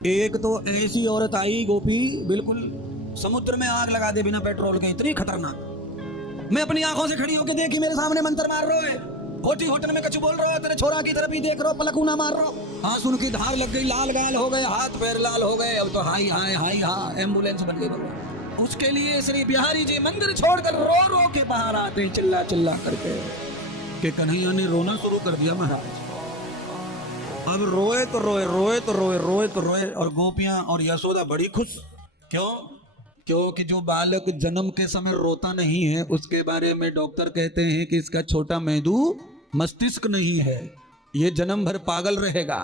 एक तो ऐसी औरत आई गोपी, बिल्कुल समुद्र में आग लगा दे बिना पेट्रोल के, इतनी खतरनाक। मैं अपनी आंखों से खड़ी होकर देखी, मेरे सामने मंत्र मार रहा है, होटी होटल में कछु बोल रहा है, तेरे छोरा की तरफ ही देख रहा, पलकूना मार रहा, आंसू की धार लग गई, लाल गाल हो गए, हाथ पैर लाल हो गए। अब तो हाई हाई हाई हाँ एम्बुलेंस बन गई भगवान। उसके लिए श्री बिहारी जी मंदिर छोड़कर रो रो के बाहर आते, चिल्ला चिल्ला करके कि कन्हैया ने रोना शुरू कर दिया महाराज। अब रोए तो रोए, रोए तो रोए, रोए तो रोए। और गोपियां और यशोदा बड़ी खुश। क्यों? क्योंकि जो बालक जन्म के समय रोता नहीं है, उसके बारे में डॉक्टर कहते हैं कि इसका छोटा मेंदू मस्तिष्क नहीं है, ये जन्म भर पागल रहेगा।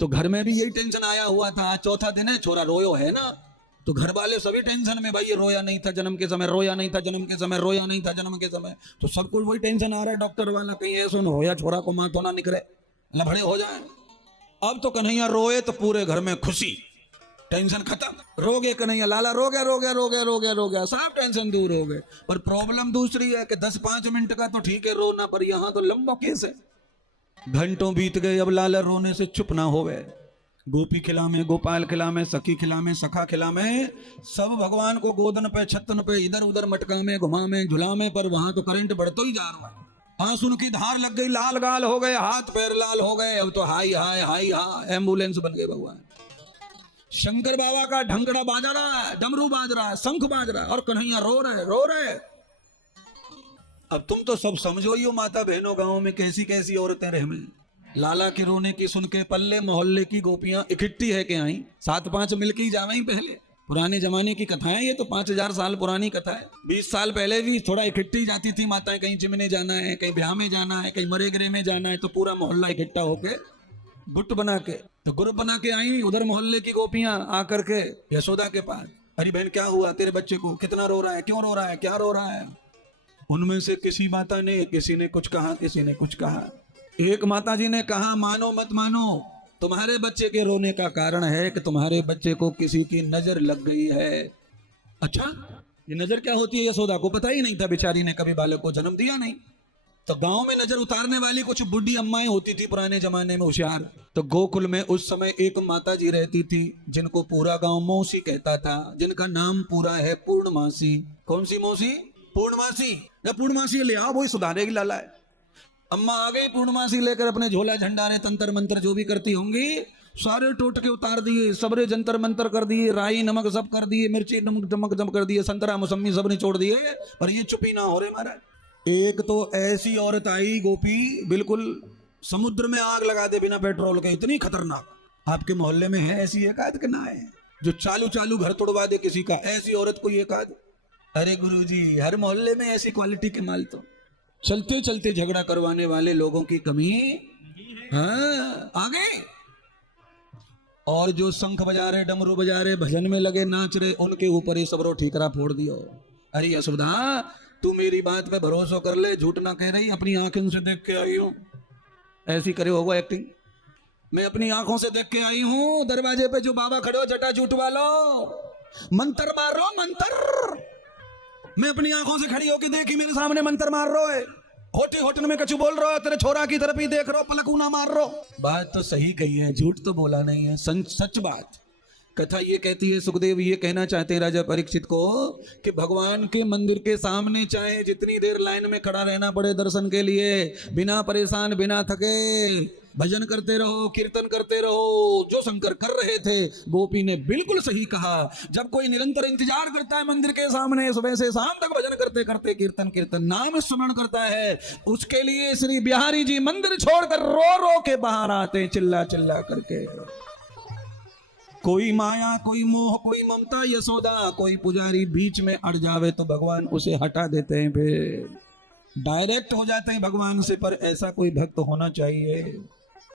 तो घर में भी यही टेंशन आया हुआ था। आज चौथा दिन है, छोरा रोयो है ना, तो घर वाले सभी टेंशन में, भाई ये रोया नहीं था जन्म के समय, रोया नहीं था जन्म के समय, रोया नहीं था जन्म के समय। तो सबको वही टेंशन आ रहा है डॉक्टर वाला, कहीं ऐसा न होया छोरा को मां तो ना निकले, लफड़े हो जाए। अब तो कन्हैया रोए तो पूरे घर में खुशी, टेंशन खत्म। रो गए कन्हैया लाला, रो गया रो गया रो गया रो गया रो गया, सब टेंशन दूर हो गए। पर प्रॉब्लम दूसरी है कि 10-5 मिनट का तो ठीक है रोना, पर यहां तो लंबा केस है। घंटों बीत गए, अब लाला रोने से चुप ना हो गए। गोपी खिला में, गोपाल खिला में, सखी खिला में, सखा खिला में, सब भगवान को गोदन पे, छत्तन पे, इधर उधर मटका में, घुमा में, झुला में, पर वहां तो करंट बढ़ता ही जा रहा है। आंसू की धार लग गई, लाल गाल हो गए, हाथ पैर लाल हो गए। अब तो हाई हाई हाई हाँ एम्बुलेंस बन गए भगवान। शंकर बाबा का ढंकड़ा बाज रहा है, डमरू बाज रहा है, शंख बाज रहा है, और कन्हैया रो रहे रो रहे। अब तुम तो सब समझो ही हो माता बहनों, गांव में कैसी कैसी औरतें रह में। लाला के रोने की सुन के पल्ले मोहल्ले की गोपियां इकट्ठी है के आई, 7-5 मिलके ही जावे पहले। पुराने जमाने की कथाएं, ये तो 5000 साल पुरानी कथा है। 20 साल पहले भी थोड़ा इकट्ठी जाती थी माताएं, कहीं चिमने जाना है, कहीं ब्याह में जाना है, कहीं मरे गिरे में जाना है, तो पूरा मोहल्ला इकट्ठा होके गुट बना के, तो ग्रुप बना के आई। उधर मोहल्ले की गोपियां आकर के यशोदा के पास, अरे बहन क्या हुआ तेरे बच्चे को, कितना रो रहा है, क्यों रो रहा है, क्या रो रहा है। उनमें से किसी माता ने, किसी ने कुछ कहा, किसी ने कुछ कहा। एक माता जी ने कहा, मानो मत मानो, तुम्हारे बच्चे के रोने का कारण है कि तुम्हारे बच्चे को किसी की नजर लग गई है। अच्छा, ये नजर क्या होती है यशोदा को पता ही नहीं था, बेचारी ने कभी बालक को जन्म दिया नहीं। तो गांव में नजर उतारने वाली कुछ बुढ़ी अम्माएं होती थी पुराने जमाने में, होशियार। तो गोकुल में उस समय एक माता जी रहती थी जिनको पूरा गांव मौसी कहता था, जिनका नाम पूरा है पूर्णमासी। कौन सी मौसी? पूर्णमासी। पूर्णमासी ले आओ, वही सुधारेगी लाला है। अम्मा आ गई पूर्णमासी लेकर, अपने झोला झंडारे तंत्र मंत्र जो भी करती होंगी सारे टोट के उतार दिए, सबरे जंतर मंतर कर दिए, राई नमक सब कर दिए, मिर्ची नमक जम कर दिए, संतरा मौसमी सब निचोड़ दिए, पर ये चुप ही ना हो रहे महाराज। एक तो ऐसी औरत आई गोपी, बिल्कुल समुद्र में आग लगा दे बिना पेट्रोल के, इतनी खतरनाक। आपके मोहल्ले में है ऐसी एकाध के ना है, जो चालू चालू घर तोड़वा दे किसी का, ऐसी औरत कोई एकाध? अरे गुरुजी, हर मोहल्ले में ऐसी क्वालिटी के माल तो। चलते चलते झगड़ा करवाने वाले लोगों की कमी हाँ आ गए। और जो शंख बजा रहे, डमरू बजा रहे, भजन में लगे, नाच रहे, उनके ऊपर ही सबरो ठीकरा फोड़ दियो। अरे यशोदा, तू मेरी बात पे भरोसा कर ले, झूठ ना कह रही, अपनी आंखों से देख के आई हूं। ऐसी करे होगा एक्टिंग, मैं अपनी आंखों से देख के आई हूं। दरवाजे पे जो बाबा खड़े हो, जटा जूट वालो, मंत्र मार रो मंत्र। मैं अपनी आंखों से खड़ी होकर देखी, मेरे सामने मंत्र मार रो है, होटे होटल में कछु बोल रहा है, तेरे छोरा की तरफ ही देख रहा, पलकूना मार रो। बात तो सही कही है, झूठ तो बोला नहीं है, सच बात। कथा ये कहती है, सुखदेव ये कहना चाहते हैं राजा परीक्षित को कि भगवान के मंदिर के सामने चाहे जितनी देर लाइन में खड़ा रहना पड़े दर्शन के लिए, बिना परेशान बिना थके भजन करते रहो, कीर्तन करते रहो, जो शंकर कर रहे थे। गोपी ने बिल्कुल सही कहा। जब कोई निरंतर इंतजार करता है मंदिर के सामने, सुबह से शाम तक भजन करते करते, कीर्तन कीर्तन नाम स्मरण करता है, उसके लिए श्री बिहारी जी मंदिर छोड़कर रो रो के बाहर आते, चिल्ला चिल्ला करके। कोई माया, कोई मोह, कोई ममता, यशोदा, कोई पुजारी बीच में अड़ जावे तो भगवान उसे हटा देते हैं, फिर डायरेक्ट हो जाते हैं भगवान से। पर ऐसा कोई भक्त होना चाहिए।